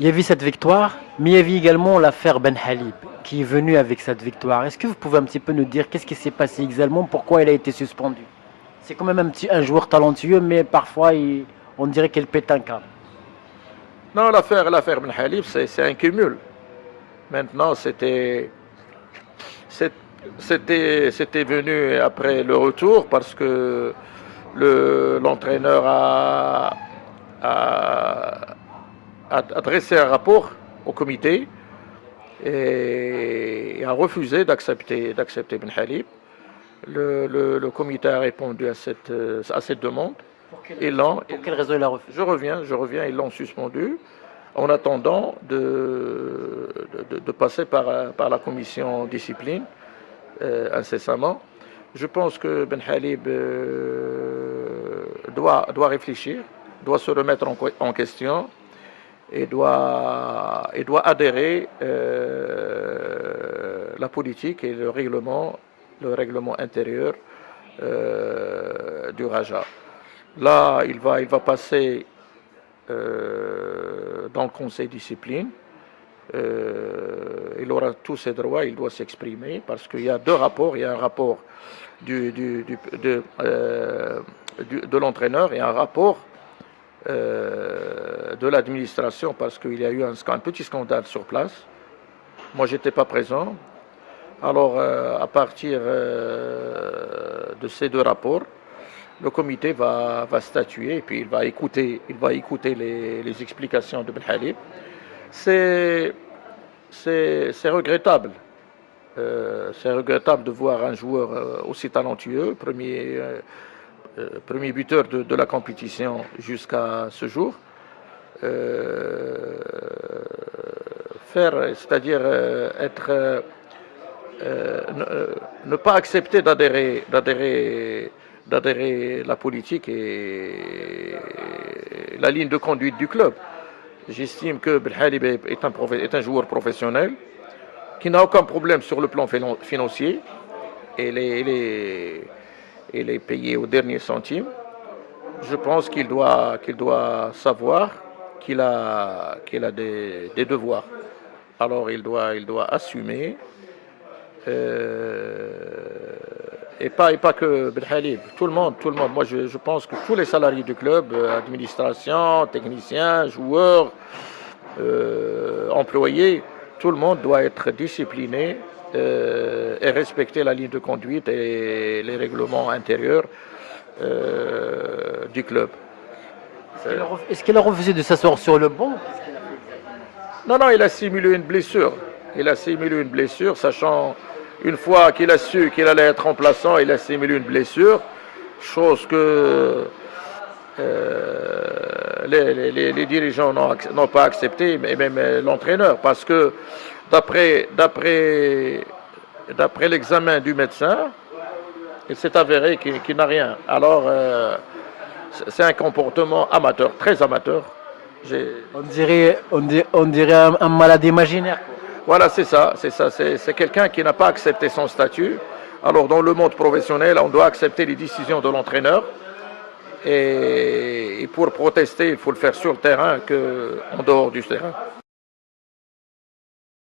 Il y avait cette victoire, mais il y avait également l'affaire Ben Halib qui est venue avec cette victoire. Est-ce que vous pouvez un petit peu nous dire qu'est-ce qui s'est passé exactement, pourquoi il a été suspendu? C'est quand même un joueur talentueux, mais parfois on dirait qu'il pète un câble. Non, l'affaire Ben Halib, c'est un cumul. Maintenant, c'est- c'était venu après le retour parce que l'entraîneur a, a dressé un rapport au comité et a refusé d'accepter Ben Halib. Le comité a répondu à cette demande. Pour quelle raison il a refusé? Ils l'ont suspendu en attendant de passer par la commission discipline incessamment. Je pense que Ben Halib doit réfléchir, doit se remettre en question et doit adhérer la politique et le règlement intérieur du Raja. Là, il va passer dans le conseil discipline. Il aura tous ses droits, il doit s'exprimer parce qu'il y a deux rapports. Il y a un rapport de l'entraîneur et un rapport de l'administration parce qu'il y a eu un petit scandale sur place. Moi, j'étais pas présent. Alors, à partir de ces deux rapports, le comité va statuer et puis il va écouter les explications de Ben Halib. C'est regrettable. C'est regrettable de voir un joueur aussi talentueux, premier buteur de la compétition jusqu'à ce jour, euh, c'est-à-dire ne pas accepter d'adhérer la politique et la ligne de conduite du club. J'estime que Belhalib est un joueur professionnel qui n'a aucun problème sur le plan financier et il est payé au dernier centime. Je pense qu'il doit savoir qu'il a des devoirs. Alors il doit assumer euh, et pas que Belhalib, tout le monde. Moi, je pense que tous les salariés du club, administration, techniciens, joueurs, employés, tout le monde doit être discipliné et respecter la ligne de conduite et les règlements intérieurs du club. Est-ce qu'il a refusé de s'asseoir sur le banc? Non, non, il a simulé une blessure. Il a simulé une blessure, sachant une fois qu'il a su qu'il allait être remplaçant, il a simulé une blessure, chose que les dirigeants n'ont pas accepté, et même l'entraîneur, parce que d'après l'examen du médecin, il s'est avéré qu'il n'a rien. Alors, c'est un comportement amateur, très amateur. On dirait un malade imaginaire, quoi. Voilà, c'est ça. C'est quelqu'un qui n'a pas accepté son statut. Alors, dans le monde professionnel, on doit accepter les décisions de l'entraîneur. Et pour protester, il faut le faire sur le terrain qu'en dehors du terrain.